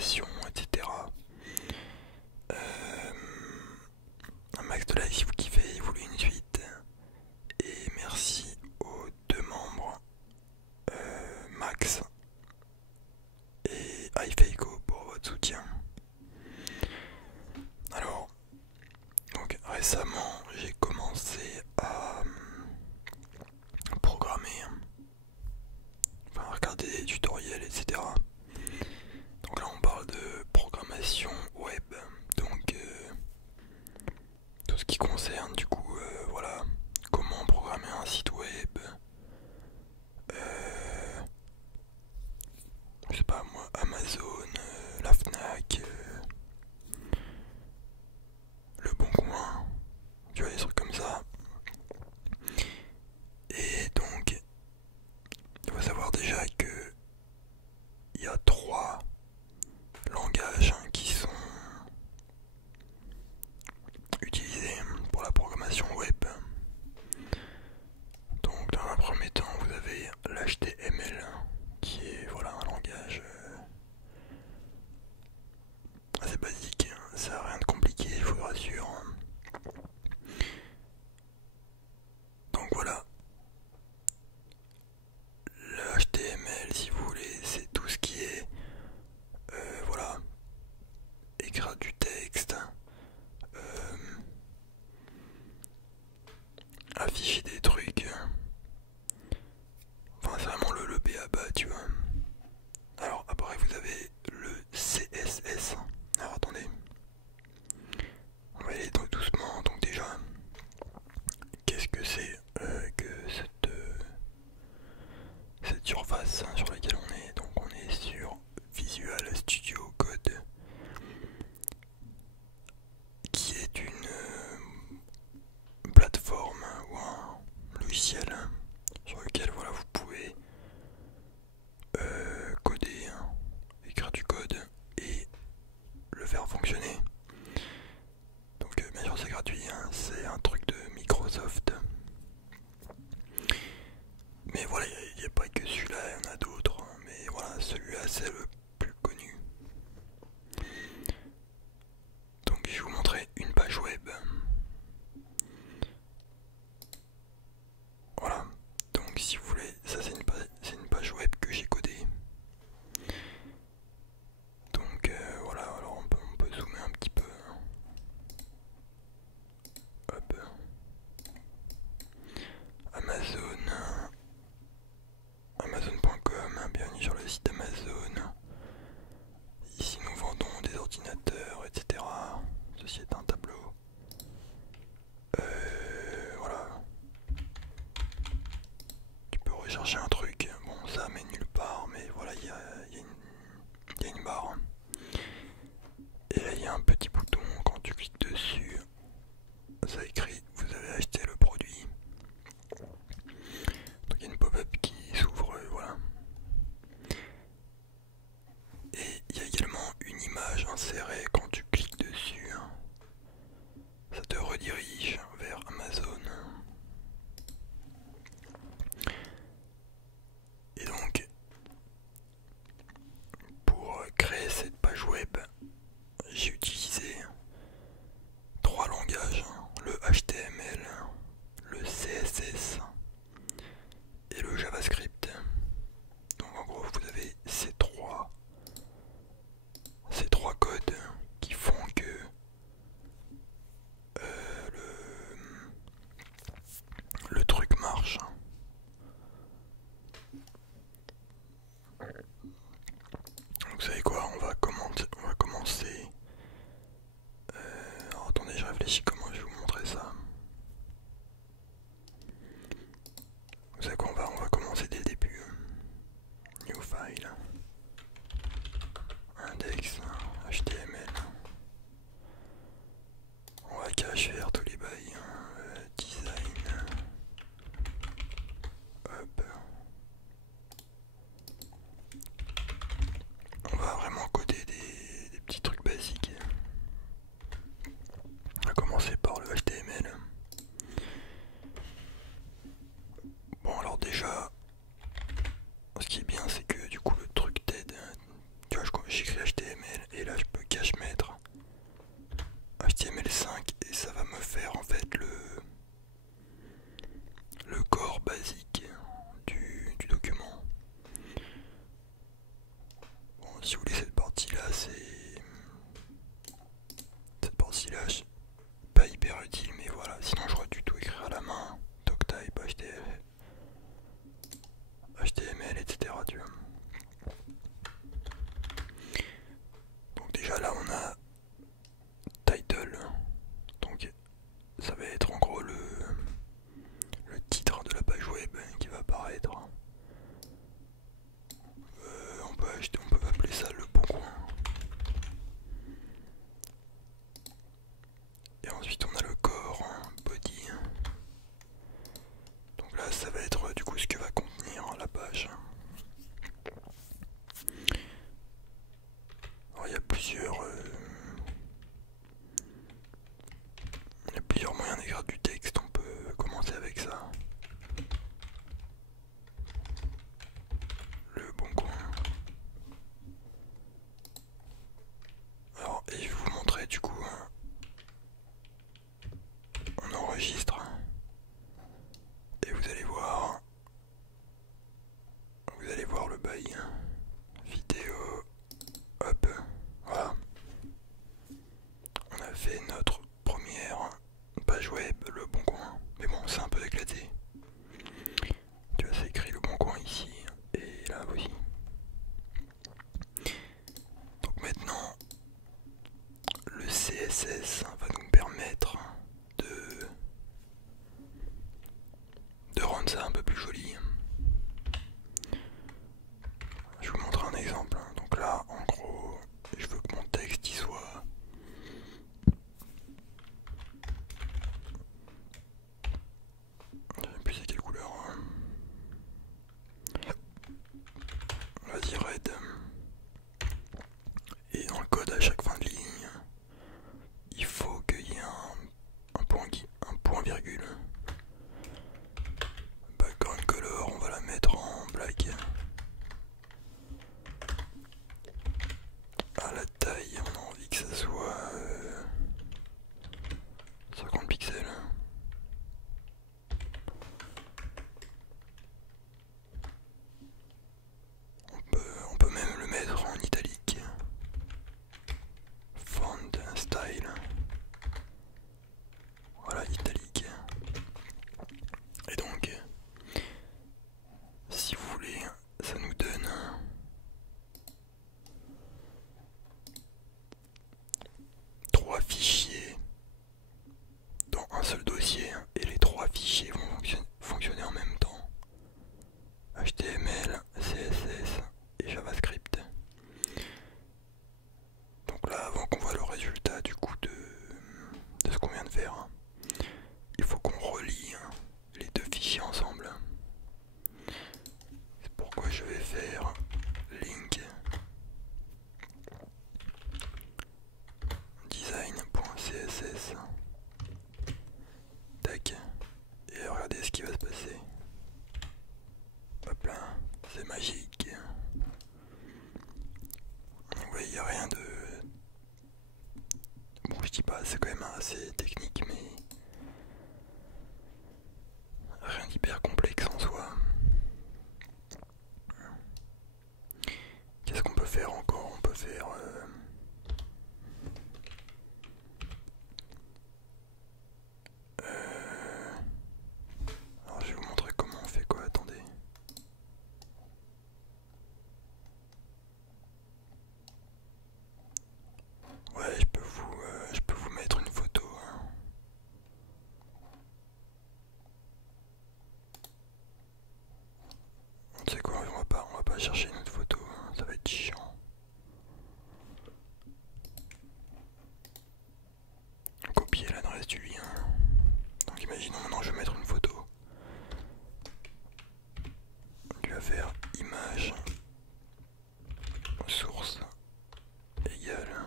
programmation, etc. Un max de like si vous kiffez, vous voulez une suite. Et merci aux deux membres, Max et iFakeO, pour votre soutien. Alors, donc récemment j'ai commencé à programmer, enfin à regarder des tutoriels, etc. Donc là on parle de programmation web, donc tout ce qui concerne du coup voilà, comment programmer un site web, je sais pas moi, Amazon, la Fnac, le Bon Coin, tu vois, des trucs comme ça. Et donc il faut savoir déjà que il y a trois langages qui sont utilisés pour la programmation web. Donc dans un premier temps vous avez l'HTML qui est voilà un langage assez basique, ça n'a rien de compliqué, je vous le rassure. Donc voilà, le HTML si vous voulez c'est tout ce qui est voilà, écrire du texte, afficher des trucs, enfin c'est vraiment le b.a.-ba tu vois. Alors après vous avez le CSS. Alors attendez, on va aller doucement. Donc déjà, qu'est-ce que c'est que cette surface sur laquelle on est? Donc on est sur Visual Studio Code, qui est une plateforme ou un logiciel sur lequel voilà, vous pouvez coder, écrire du code et le faire fonctionner. Donc bien sûr c'est gratuit, hein, c'est un truc de Microsoft. Mais voilà, il n'y a pas que celui-là, il y en a d'autres. Mais voilà, celui-là c'est le plus connu. Donc je vais vous montrer une page web. Voilà, donc si vous voulez, ça c'est une page web que j'ai codée. Donc voilà, alors on peut zoomer un petit peu. Hop. Amazon. Amazon.com, bienvenue sur le site Amazon. Ici nous vendons des ordinateurs, etc. Ceci est un tableau. Voilà. Tu peux rechercher un truc. Bon, ça met nulle part, mais voilà, il y a une barre. Et là, il y a un petit bouton. Quand tu cliques dessus, ça écrit vous avez acheté le produit. Donc il y a une pop-up qui s'ouvre, voilà. Et il y a également une image insérée. Quand tu cliques dessus, ça te redirige vers Amazon. Et donc, pour créer cette page web, j'ai utilisé trois langages, le HTML, le CSS et le JavaScript. Donc en gros vous avez ces trois codes qui font que le truc marche. Donc vous savez quoi, on va commencer. Alors attendez, je réfléchis comment je vais vous montrer ça. Vous savez quoi, on va commencer dès le début. New file, index, HTML. On va cacher tous les bails, design. Hop. On va vraiment coder des petits trucs basiques. On va commencer par le HTML. Bon alors déjà, ce qui est bien c'est que du coup le truc t'aide. Tu vois, j'écris HTML et là je peux cache mettre HTML5 et ça va me faire en fait le corps basique du document. Bon, si vous voulez cette partie là, cette partie là pas hyper utile, mais voilà, sinon j'aurais dû tout écrire à la main, doctype, HTML, etc. Tu vois. Donc déjà là on a title, donc ça va être en gros le titre de la page web qui va apparaître. On peut appeler ça le bon coin. Et ensuite on a le corps, body. Donc là ça va être du coup ce que va contenir la page. Alors il y a plusieurs moyens d'écrire du texte, on peut commencer avec ça. Le bon coin. Alors, et je vais vous montrer du coup, on enregistre et vous allez voir le bail. Vidéo, hop, voilà. On a fait notre première page web, le bon coin. Mais bon, c'est un peu éclaté. Tu vois, c'est écrit le bon coin ici et là aussi. Donc maintenant, le CSS va nous permettre de rendre ça un peu plus joli. Je vous montre un exemple. Donc là, en gros, je veux que mon texte y soit je sais plus c'est quelle couleur. Vas-y, red. Et dans le code à chaque fin de ligne, il faut qu'il y ait un point virgule. Background color, on va la mettre en black. À la taille, on a envie que ça soit 50 pixels. On peut même le mettre en italique. Font style. Voilà, italique. Et donc, si vous voulez, ça nous donne trois fichiers dans un seul dossier et les trois fichiers vont fonctionner en même temps. HTML, CSS et JavaScript. Donc là, avant qu'on voit le résultat du coup de ce qu'on vient de faire, il faut qu'on relie les deux fichiers ensemble. C'est pourquoi je vais faire link design.css. Tac. Et regardez ce qui va se passer. Hop là, c'est magique. Vous voyez, il n'y a rien de... Bon, je dis pas, c'est quand même assez technique, mais... rien d'hyper complexe en soi. Qu'est-ce qu'on peut faire encore? On peut faire... Alors je vais vous montrer comment on fait quoi, attendez. Ouais, je peux vous mettre une photo. Hein. Tu sais quoi, on va pas chercher notre photo, hein, ça va être chiant. Copier l'adresse du lien. Donc imaginons maintenant je vais mettre une photo. Tu vas faire image source égale.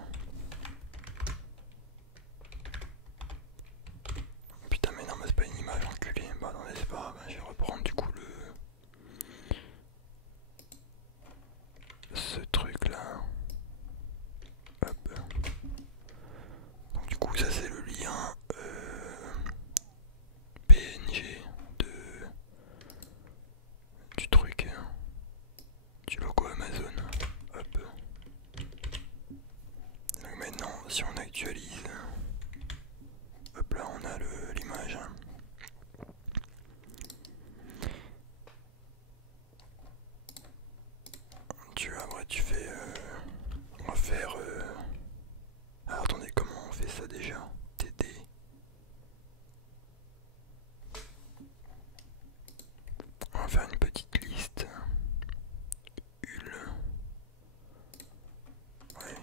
Putain mais non mais c'est pas une image enculé. Bah non mais c'est pas grave, je vais reprendre du coup ce truc là. si on actualise, hop là on a l'image. Tu vois, après tu fais... on va faire... alors attendez, comment on fait ça déjà? TD. On va faire une petite liste. UL. Ouais.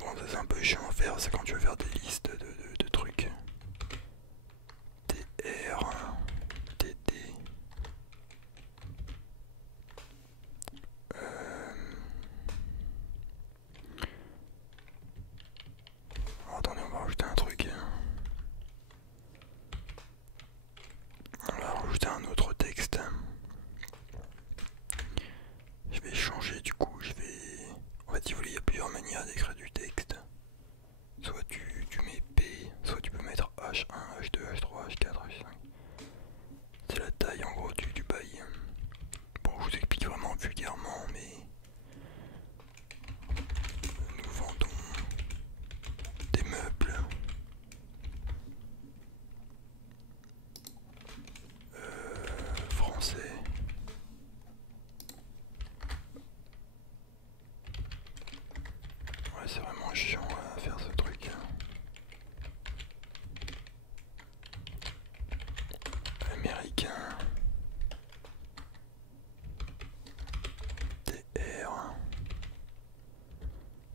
Bon, ça c'est un peu chiant à faire, c'est quand tu veux faire des listes de trucs. TR, TD. Oh, attendez, on va rajouter un truc. On va rajouter un autre texte. Je vais changer du coup, je vais... En fait, si vous voulez, il y a plusieurs manières d'écrire du texte. Soit tu mets P, soit tu peux mettre H1, H2, H3, H4, H5. C'est la taille en gros du bail. Bon, je vous explique vraiment vulgairement, mais nous vendons des meubles. Français. Ouais, c'est vraiment chiant à faire ce truc. Américain. TR.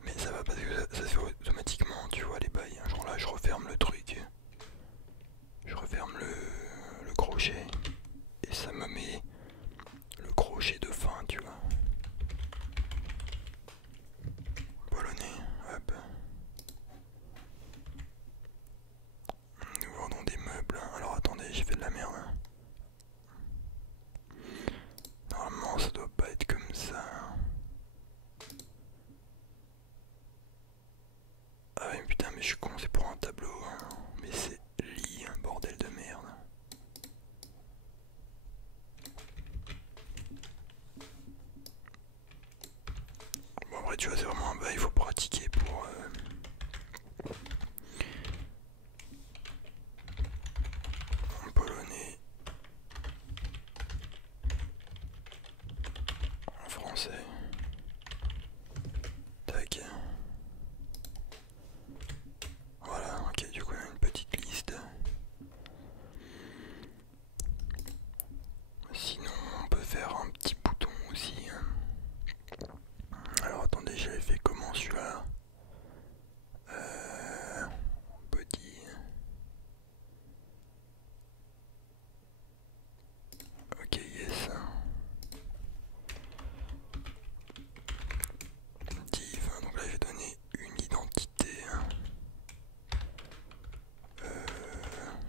Mais ça va parce que ça se fait automatiquement, tu vois les bails. Genre là, je referme le truc. Je referme le crochet. Et ça me met le crochet de fin, tu vois. Polonais, hop. Nous vendons des meubles. Alors attendez, j'ai fait de la merde. Normalement, ça doit pas être comme ça. Ah ouais, putain, mais je suis con, c'est pour un tableau. Hein. Mais c'est lit, un bordel de merde. Bon, après, tu vois, c'est vraiment un bail, il faut pratiquer pour. En polonais. En français. Tac. Voilà, ok, du coup, on a une petite liste. Sinon, on peut faire un petit bouton aussi. Alors, attendez, j'avais fait comment celui-là? Body. Ok, yes. Div, donc là, je vais donner une identité.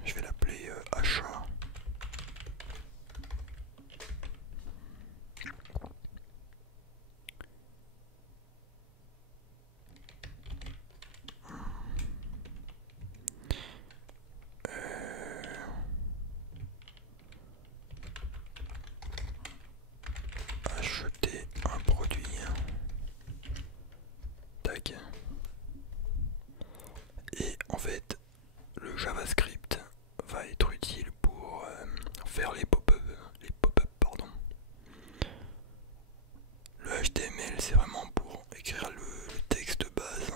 Je vais l'appeler achat. Acheter un produit. Tac. Et en fait, le JavaScript va être utile pour faire les pop-up, pardon. Le HTML c'est vraiment pour écrire le texte de base.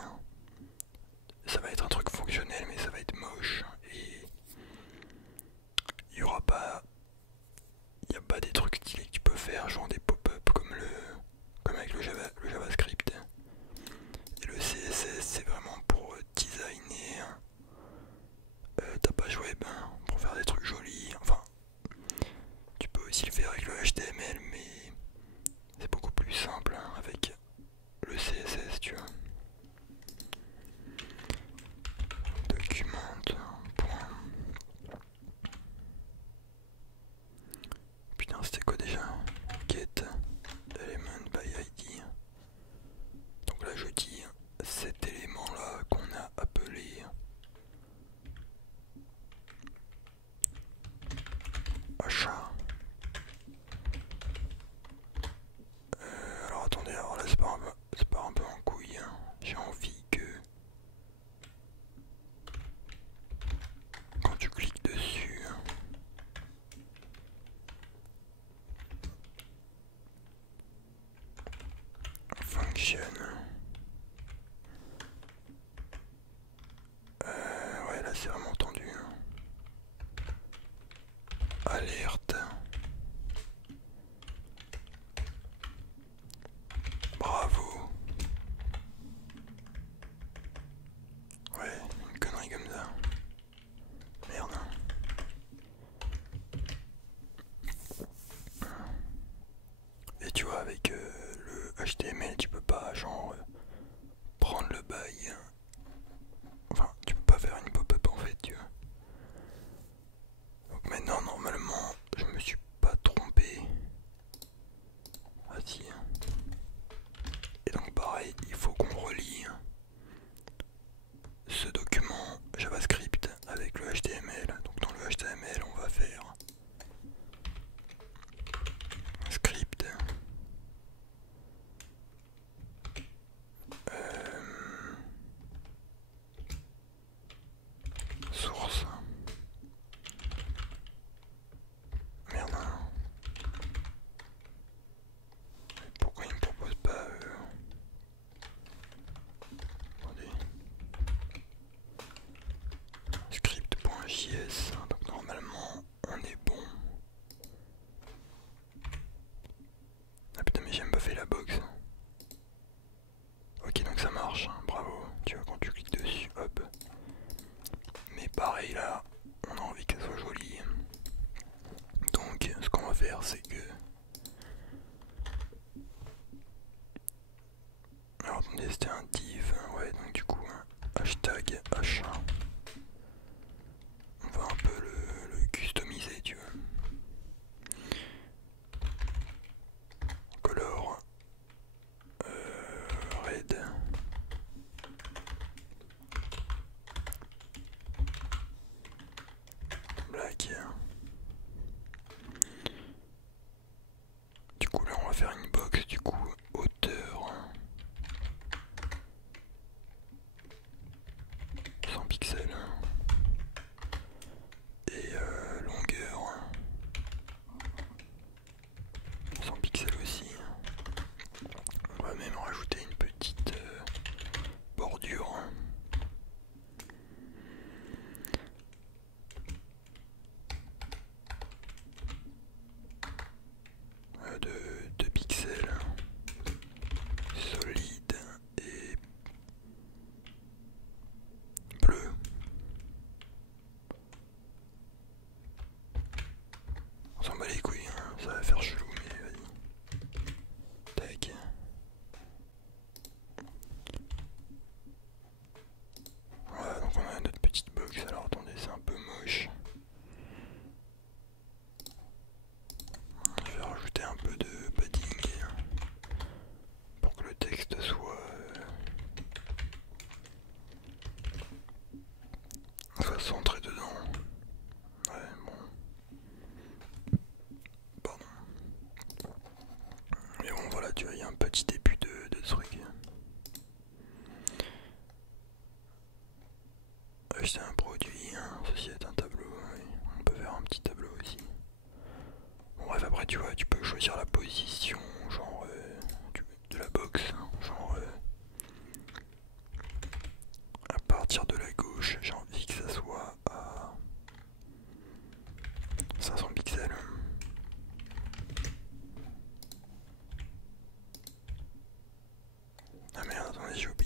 Ça va être un truc fonctionnel mais ça va être moche et il y aura pas, il n'y a pas des trucs stylés que tu peux faire, genre des pop-up comme avec le JavaScript. Et le CSS c'est vraiment pour designer ta page web, pour faire des trucs jolis. Enfin, tu peux aussi le faire avec le HTML, mais c'est beaucoup plus simple avec que le HTML tu peux pas genre prendre le bail. Enfin tu peux pas faire une pop-up en fait tu vois. Donc maintenant normalement je me suis pas trompé. Ah si. Et donc pareil il faut qu'on relie ce document JavaScript avec le HTML. Donc dans le HTML on va faire script source. Merde. Pourquoi il me propose pas attendez. Script.js. Donc normalement on est bon. Ah putain mais j'ai même pas fait la box. Ok donc ça marche, hein, bravo. Tu vois quand tu cliques dessus, hop. Mais pareil là, on a envie qu'elle soit jolie. Donc ce qu'on va faire c'est que... Alors attendez c'était un div, ouais donc du coup hashtag H1. On va un peu le customiser tu vois. Color red. Black. Du coup là on va faire une box du coup hauteur 100 pixels et longueur 100 pixels aussi. On va même rajouter une petite bordure. De 2 pixels solide et bleu. On s'en bat les couilles, hein. Ça va faire chelou mais vas-y. Tac. Voilà donc on a notre petite box. Alors attendez c'est un peu moche. Je vais rajouter un peu de padding pour que le texte soit centré dedans. Ouais bon. Pardon. Mais bon voilà tu vois il y a un petit début de truc. Acheter un produit, hein. Ceci est un tableau, oui. On peut faire un petit tableau aussi. Bon, bref après tu vois tu peux choisir la position genre de la box, hein. Genre à partir de la gauche j'ai envie que ça soit à 500 pixels. Ah merde attendez j'ai oublié